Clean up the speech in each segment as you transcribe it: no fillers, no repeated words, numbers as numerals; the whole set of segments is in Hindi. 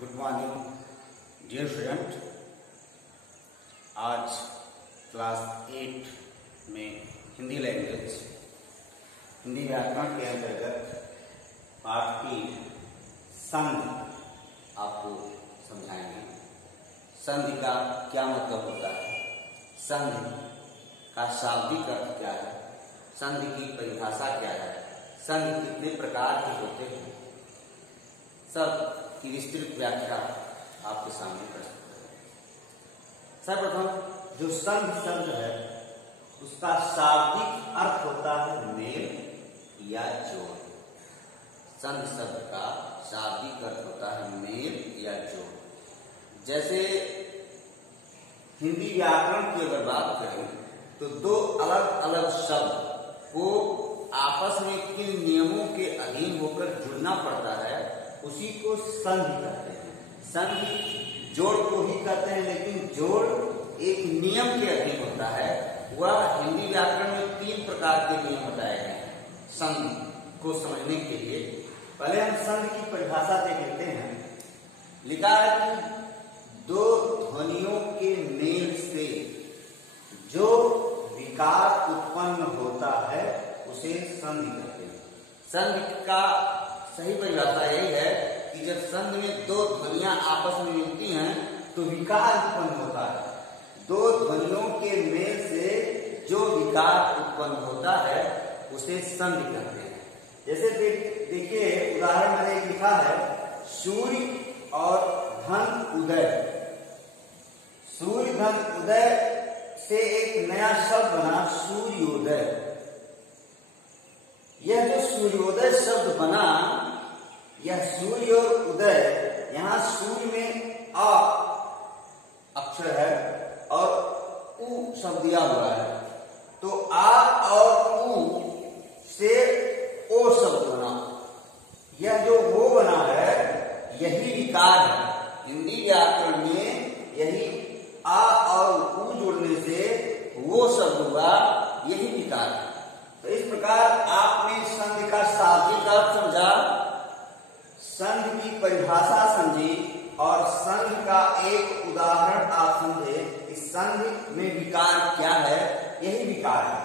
Good morning dear student. आज क्लास 8 में हिंदी लैंग्वेज हिंदी व्याकरण के अंतर्गत पाठ की संधि आपको समझाएंगे। संधि का क्या मतलब होता है, संधि का शाब्दिक अर्थ क्या है, संधि की परिभाषा क्या है, संधि कितने प्रकार के होते हैं, सब की विस्तृत व्याख्या आपके सामने प्रस्तुत है। सर्वप्रथम जो संधि शब्द है उसका शाब्दिक अर्थ होता है मेल या जोड़। संधि शब्द का शाब्दिक अर्थ होता है मेल या जोड़। जैसे हिंदी व्याकरण की अगर बात करें तो दो अलग अलग शब्द को आपस में किन नियमों के अधीन होकर जुड़ना पड़ता है उसी को संधि कहते हैं। संधि जोड़ को ही कहते हैं, लेकिन जोड़ एक नियम के अधीन होता है। वह हिंदी व्याकरण में 3 प्रकार के नियम बताए गए हैं संधि को समझने के लिए। पहले हम संधि की परिभाषा देख लेते हैं। लिखा है कि दो ध्वनियों के मेल से जो विकार उत्पन्न होता है उसे संधि कहते हैं। संधि का सही परिभाषा यही है कि जब संधि में दो ध्वनियां आपस में मिलती हैं तो विकार उत्पन्न होता है। दो ध्वनियों के मेल से जो विकार उत्पन्न होता है उसे संधि कहते हैं। जैसे देखिए उदाहरण मैंने एक लिखा है, सूर्य और धन उदय। सूर्य धन उदय से एक नया शब्द बना सूर्योदय। यह जो सूर्योदय शब्द बना, यह सूर्य और उदय, यहाँ सूर्य में आ अक्षर है और उ शब्द दिया हुआ है, तो आ और उ से ओ शब्द बना। यह जो वो बना है यही विकार है। हिंदी व्याकरण में यही आ और उ जोड़ने से वो शब्द हुआ, यही विकार है। तो इस प्रकार आपने संधि का शाब्दिक अर्थ समझा, संधि की परिभाषा समझी और संधि का एक उदाहरण आप समझे कि संधि में विकार क्या है। यही विकार है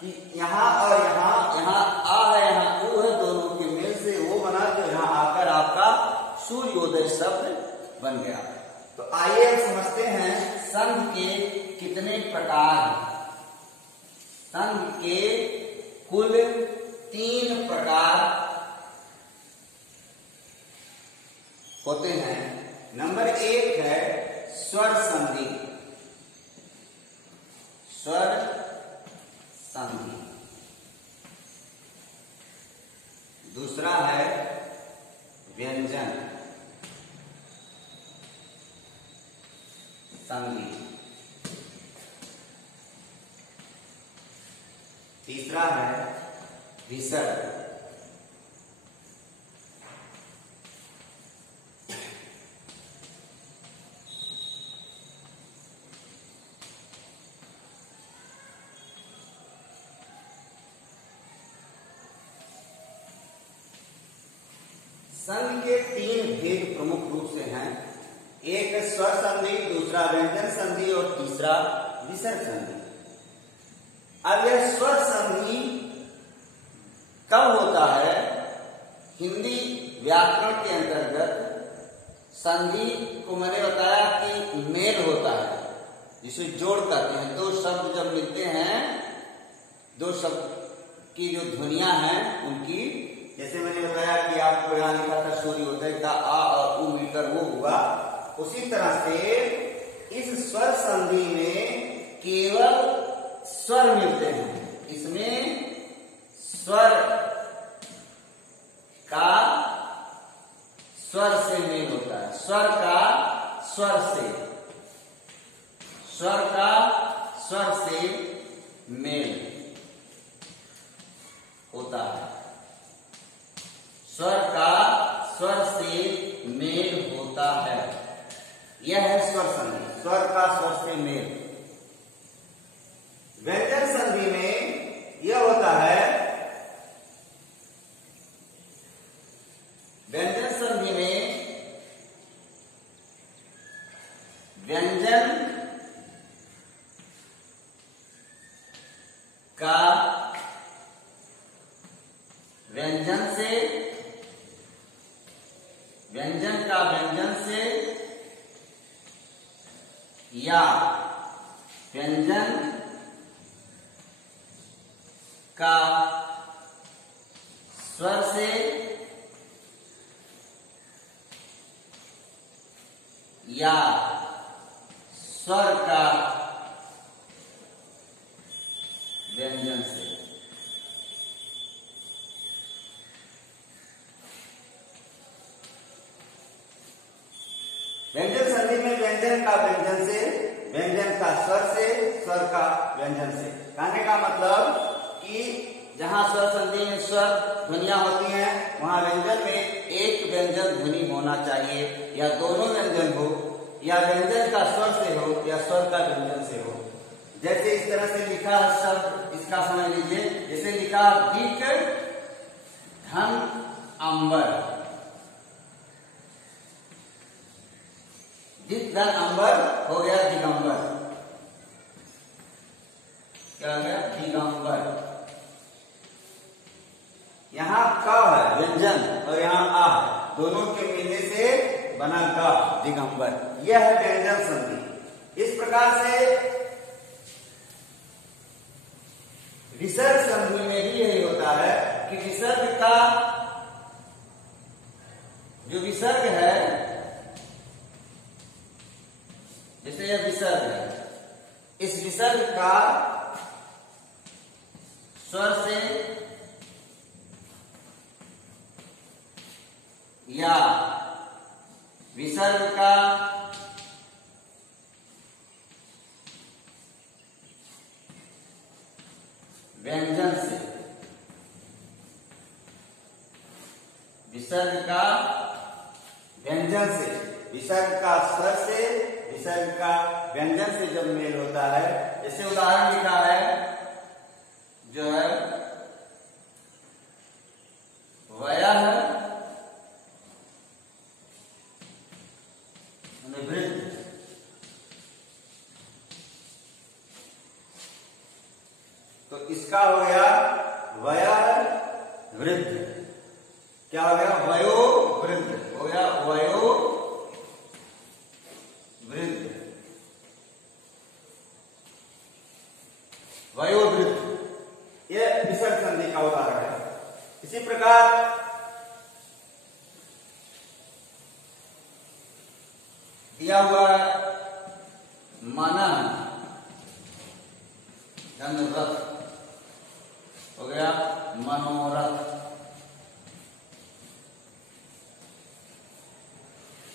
कि यहाँ और यहाँ आ है, यहाँ उ है, दोनों के मेल से वो बना तो यहाँ आकर आपका सूर्योदय शब्द बन गया। तो आइए हम समझते हैं संधि के कितने प्रकार हैं। संधि के कुल 3 प्रकार होते हैं। नंबर 1 है स्वर संधि। स्वर संधि। दूसरा है व्यंजन संधि। तीसरा है विसर्ग। संधि के 3 भेद प्रमुख रूप से हैं। एक है स्वर संधि, दूसरा व्यंजन संधि और तीसरा विसर्ग संधि। अब यह स्वर संधि कब होता है? हिंदी व्याकरण के अंतर्गत संधि को मैंने बताया कि मेल होता है, जिसे जोड़ कहते हैं। दो शब्द जब मिलते हैं, दो शब्द की जो ध्वनियां हैं उनकी, जैसे मैंने बताया कि आपको यहाँ लिखा था सूर्योदय का आ और उ मिलकर वो हुआ, उसी तरह से इस स्वर संधि में केवल स्वर मिलते हैं। इसमें स्वर का स्वर से मेल होता है। स्वर का स्वर से, स्वर का स्वर से मेल होता है। स्वर का स्वर से मेल होता है, यह है स्वर संधि। स्वर का स्वर से मेल। व्यंजन संधि में यह होता है, व्यंजन संधि में व्यंजन से, व्यंजन का व्यंजन से या व्यंजन का स्वर से या स्वर का व्यंजन से। व्यंजन संधि में व्यंजन का व्यंजन से, व्यंजन का स्वर से, स्वर का व्यंजन से। कहने का मतलब कि जहां स्वर संधि में स्वर ध्वनियां होती हैं वहां व्यंजन में एक व्यंजन ध्वनि होना चाहिए, या दोनों व्यंजन हो, या व्यंजन का स्वर से हो या स्वर का व्यंजन से हो। जैसे इस तरह से लिखा है शब्द, इसका समझ लीजिए। जैसे लिखा दिक धन अंबर, दिक धन अंबर हो गया दिगंबर। क्या हो गया? दिगंबर। यहाँ क है व्यंजन और यहाँ आ है, दोनों के मिलने से बना ग, दिगंबर। यह है व्यंजन संधि। इस प्रकार से विसर्ग संधि में भी यही होता है कि विसर्ग का जो विसर्ग है, जैसे यह विसर्ग है, इस विसर्ग का स्वर से या विसर्ग का व्यंजन से, विसर्ग का व्यंजन से, विसर्ग का स्वर से, विसर्ग का व्यंजन से जब मेल होता है, जैसे उदाहरण लिखा है जो है वयः वृद्ध, तो इसका हो गया वयः वृद्ध। क्या हो गया? वयो वृद्ध हो गया, वयो वृद्ध, वयो वृद्ध। यह विसर्ग संधि का उदाहरण है। इसी प्रकार दिया हुआ मनन रथ हो गया मनोरथ,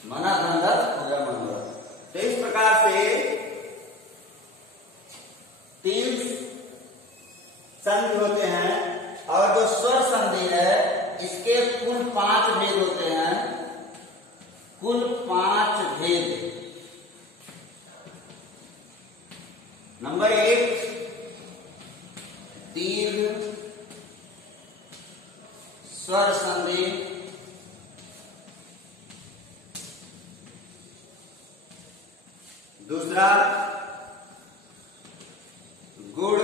मना रथ हो गया मनोरथ। तो इस प्रकार से 3 संधि होते हैं, और जो स्वर संधि है इसके कुल 5 भेद होते हैं, कुल 5 भेद। नंबर 1 दीर्घ स्वर संधि, दूसरा गुण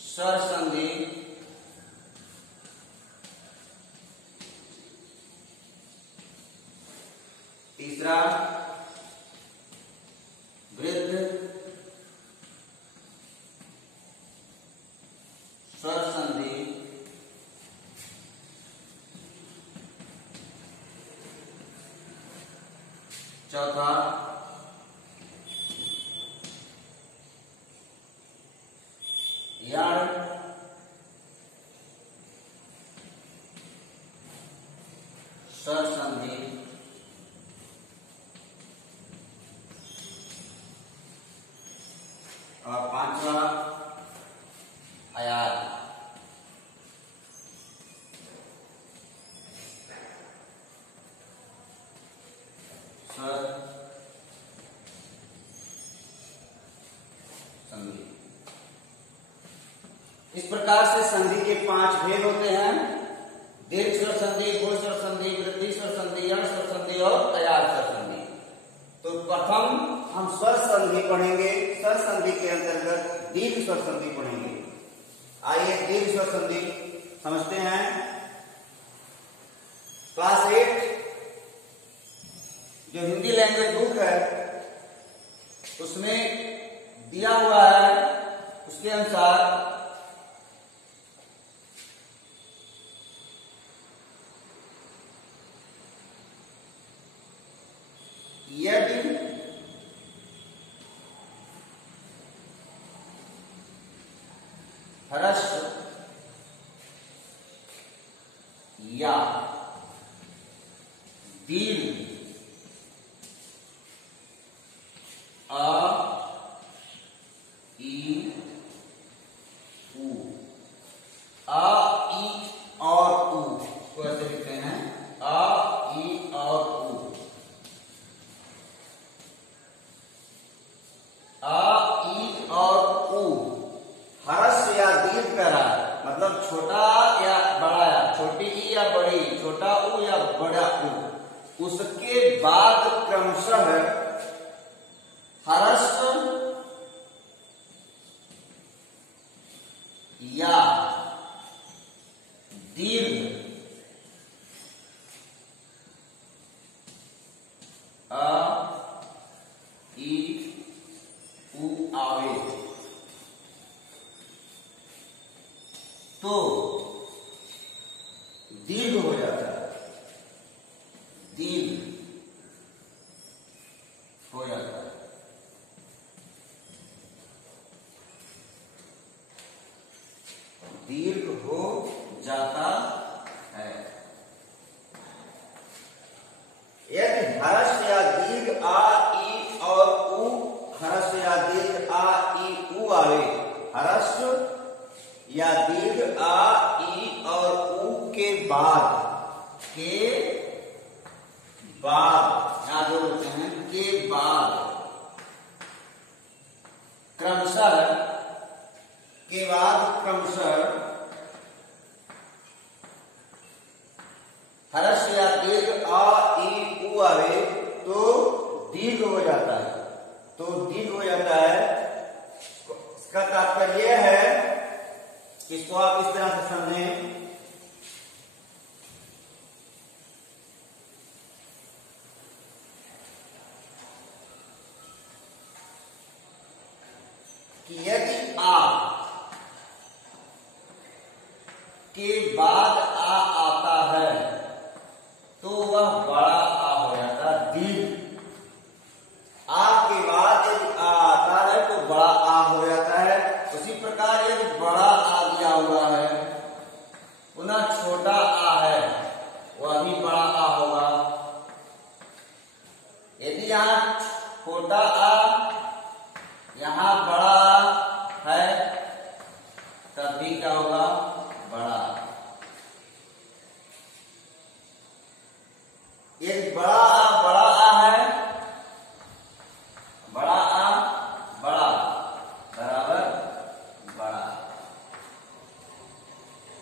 स्वर संधि, तीसरा वृद्ध स्वर संधि, चौथा यण स्वर संधि, और 5वां अयाल। स्वर संधि। इस प्रकार से संधि के 5 भेद होते हैं, दीर्घ स्वर संधि, गुण स्वर संधि, वृद्धि स्वर संधि, यण स्वर संधि और अयाल स्वर संधि। तो प्रथम हम स्वर संधि पढ़ेंगे। स्वर संधि के अंतर्गत दीर्घ स्वर संधि पढ़ेंगे। आइए दीर्घ स्वर संधि समझते हैं। क्लास 8 जो हिंदी लैंग्वेज बुक है उसमें दिया हुआ है, उसके अनुसार यदि ह्रस्व या दीर्घ अ ई उ, अ ई और उ को ऐसे लिखते हैं, अ ई और उ, अ ई और उ ह्रस्व या दीर्घ करा, मतलब छोटा या बड़ा, छोटी ई या बड़ी, छोटा उ या बड़ा उ, उसके बाद क्रमशः ह्रस्व या दीर्घ अ ई उ आवे तो दीर्घ हो जाता है, दीर्घ हो जाता है। दीर्घ हो जाता है। यदि ह्रस्व या दीर्घ आ ई और उ, ह्रस्व या दीर्घ आ ई उ आवे, ह्रस्व या दीर्घ आ ई और उ के बाद यहां जो होते हैं के बाद क्रमशः, के बाद क्रमशः ह्रस्व या दीर्घ आ ई उ आवे तो दीर्घ हो जाता है, तो दीर्घ हो जाता है। इसका तात्पर्य यह है, इसको आप इस तरह से समझें कि यदि आ के बाद आ आता है तो वह बड़ा आ हो जाता है, दीर्घ। आ के बाद यदि आ आता है तो बड़ा आ हो जाता है। उसी प्रकार यदि बड़ा आ दिया हुआ है, पुनः छोटा आ है, वह भी बड़ा आ होगा। यदि यहां छोटा आ, यहां बड़ा है, तब भी क्या होगा, बड़ा। यदि बड़ा आ है, बड़ा आ बड़ा बराबर बड़ा।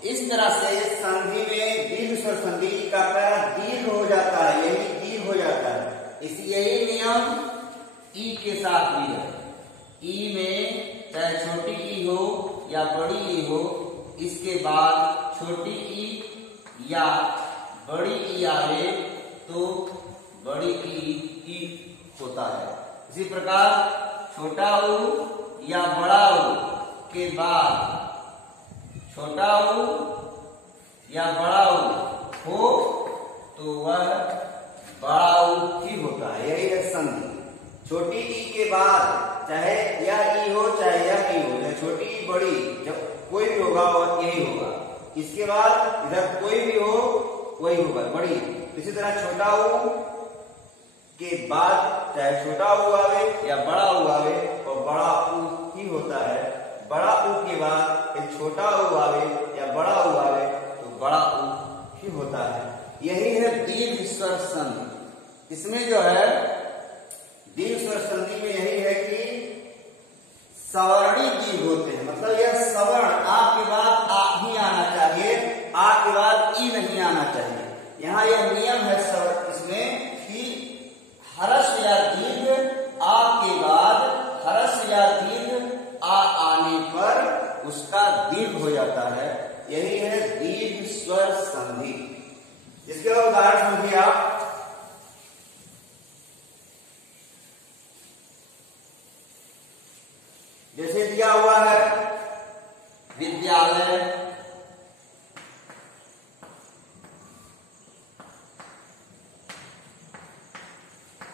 इस तरह से संधि में दीर्घ स्वर संधि का पैरा दीर्घ हो जाता है, यही दीर्घ हो जाता है। यही नियम ई के साथ भी है। ई में चाहे छोटी ई हो या बड़ी ई हो, इसके बाद छोटी ई या बड़ी ई आवे तो बड़ी ई होता है। इसी प्रकार छोटा ऊ या बड़ा ऊ के बाद छोटा ऊ या बड़ा ऊ हो तो वह बड़ा ऊ ही होता है। यही है संधि। छोटी ई के बाद चाहे यह ई हो चाहे यह ई हो, चाहे छोटी ई बड़ी, जब कोई भी होगा वह यही होगा। इसके बाद इधर कोई भी हो वही होगा, बड़ी। इसी तरह छोटा ऊ के बाद चाहे छोटा ऊ आवे या बड़ा ऊ आवे तो बड़ा ऊ ही होता है। बड़ा ऊ के बाद यदि छोटा ऊ आवे या बड़ा ऊ आवे तो बड़ा ऊ ही होता है। यही है दीर्घ स्वर संधि। इसमें जो है दीर्घ स्वर संधि में यही है कि सवर्णी दीर्घ होते हैं, मतलब यह सवर्ण आ के बाद आ ही आना चाहिए, आ के बाद ई नहीं आना चाहिए। यहाँ यह नियम है इसमें कि ह्रस्व या दीर्घ आ के बाद ह्रस्व या दीर्घ आ आने पर उसका दीर्घ हो यही है दीर्घ स्वर संधि। इसके उदाहरण समझिए आप। जैसे दिया हुआ है विद्यालय,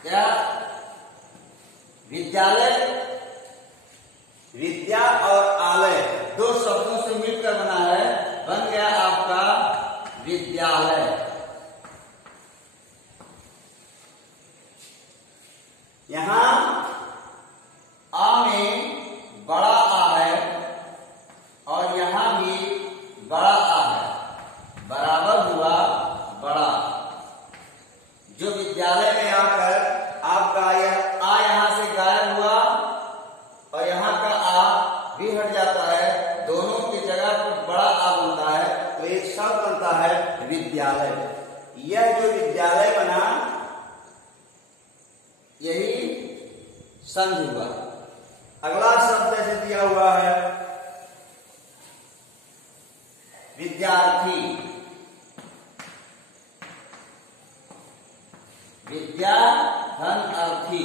क्या विद्यालय, विद्या और आलय दो शब्दों से मिलकर बना है, बन गया आपका विद्यालय। यहां आ में बड़ा आ है और यहां भी बड़ा आ है, बराबर हुआ बड़ा। जो विद्यालय में आकर आपका यह आ यहां से गायब हुआ और यहां का आ भी हट जाता है, दोनों की जगह पर बड़ा आ बनता है, तो एक शब्द बनता है विद्यालय। यह जो विद्यालय बना यही संधि हुआ। अगला शब्द जैसे दिया हुआ है विद्यार्थी, विद्या धन अर्थी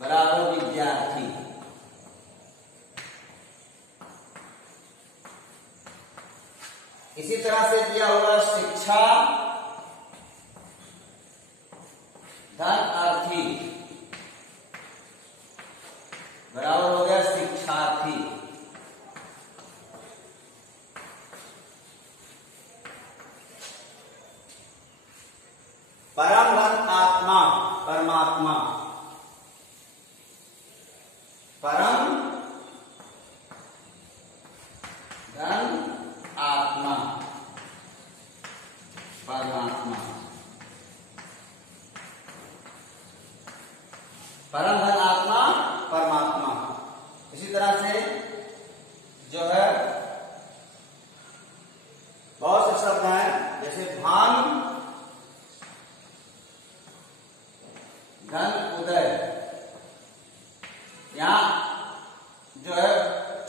बराबर विद्यार्थी। इसी तरह से दिया हुआ शिक्षा धन अर्थी बराबर हो गया शिक्षार्थी। परम धन आत्मा परमात्मा, परम धन आत्मा परमात्मा, परम धन आत्मा परमात्मा। इसी तरह से जो है बहुत से शब्द हैं, जैसे भान धन उदय। यहां जो है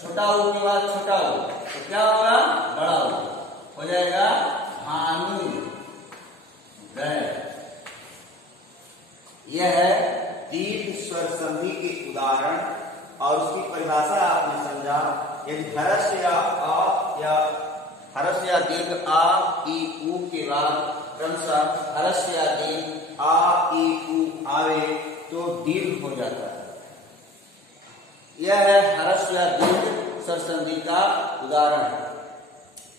छोटा ऊ के बाद छोटा ऊ तो क्या होगा, बड़ा ऊ हो जाएगा भानुदय। यह है दीर्घ स्वर संधि के उदाहरण और उसकी परिभाषा आपने समझा। यदि हर्ष या आ या हर्ष या दीर्घ आ ई ऊ के बाद क्रमशः हर्ष या दीर्घ आ ई ऊ आवे तो दीर्घ हो जाता है। यह है हर्ष या दीर्घ स्वर संधि का उदाहरण।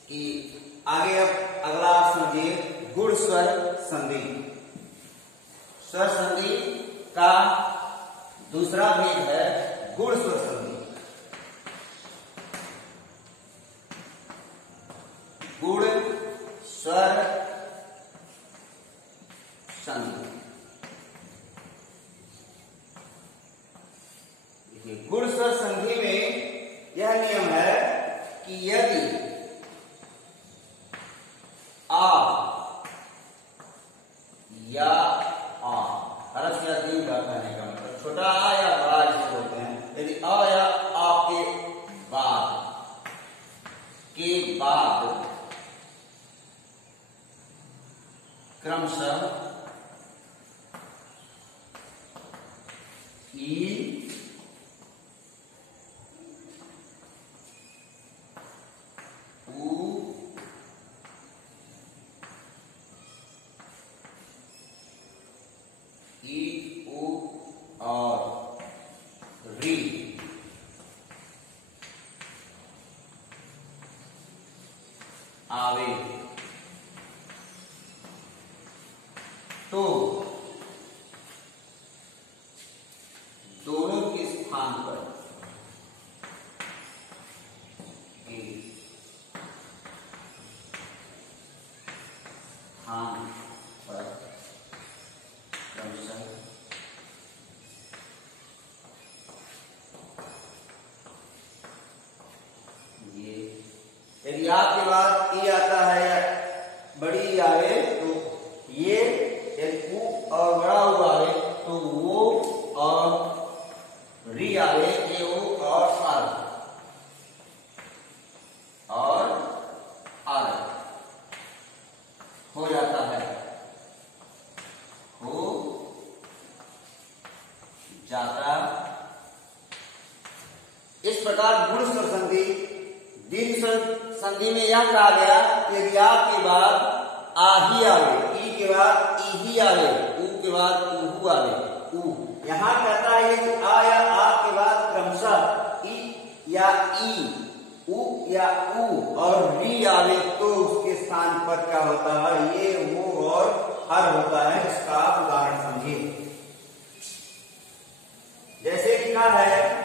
कि आगे अब अगला समझिए गुण स्वर संधि। स्वर संधि का दूसरा भेद है गुण स्वर संधि। गुण स्वर संधि। गुण स्वर संधि में यह नियम है कि यदि आ या आ हर्ष या दीर्घ कहने का मतलब छोटा आ या बड़ा जिसे बोलते हैं, यदि आ या आ के बाद क्रमशः ई ऊ ई ऊ और री आवे तो दोनों के स्थान पर स्थान पर क्रमशः ये यदि आपके बाद ई आता है या बड़ी ई आवे तो ये, यदि ऊ और बड़ा ऊ आवे तो वो और री आवे, ए ओ और आर। संधि में यह कहा गया कि यदि आ के बाद आही आवे, ई के बाद इही आवे, ऊ के बाद उहू आवे, ऊ यहाँ कहता है कि आ या आ के बाद क्रमशः ई या ई, ऊ या ऊ और री आवे तो उसके स्थान पर क्या होता है, ये वो और हर होता है। इसका आप उदाहरण समझिए। जैसे कि कहा है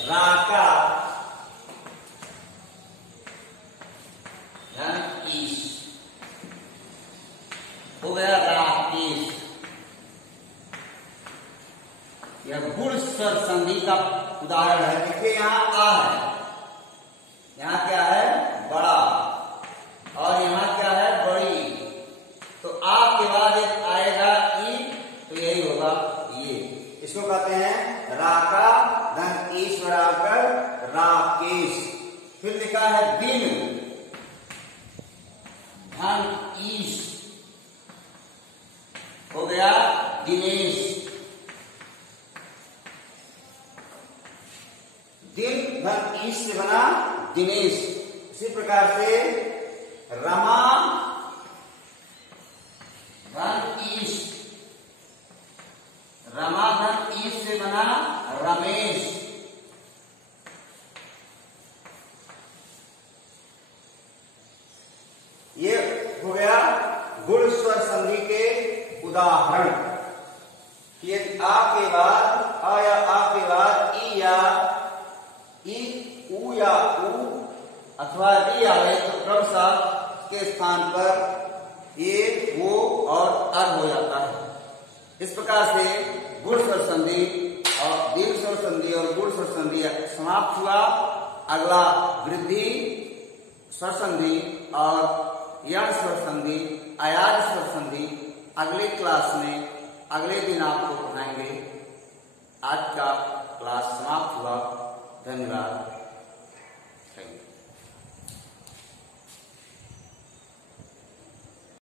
राका ईश हो गया राकेश। यह गुण स्वर संधि का उदाहरण है। देखिए यहाँ आ है, यहाँ क्या है बड़ा और यहाँ क्या है बड़ी, तो आ के बाद एक आएगा ई, तो यही होगा ये। इसको कहते हैं राका धन ईश बराबर राकेश। फिर लिखा है दिन धन ईश हो गया दिनेश। दिन धन ईश से बना दिनेश। इसी प्रकार से रमा धन ईश, रमा धन ईश से बना रमेश। ये हो गया गुण स्वर संधि के उदाहरण। ये आ के बाद आ या आ के बाद ई या ई, ऊ या ऊ अथवा री आवे तो क्रमशः के स्थान पर ये वो और अर हो जाता है। इस प्रकार से गुण स्वर संधि और दीर्घ स्वर संधि और गुण स्वर संधि समाप्त हुआ। अगला वृद्धि स्वर संधि और यण स्वर संधि, अयाज स्वर संधि अगले क्लास में अगले दिन आपको पढ़ाएंगे। आज का क्लास समाप्त हुआ। धन्यवाद।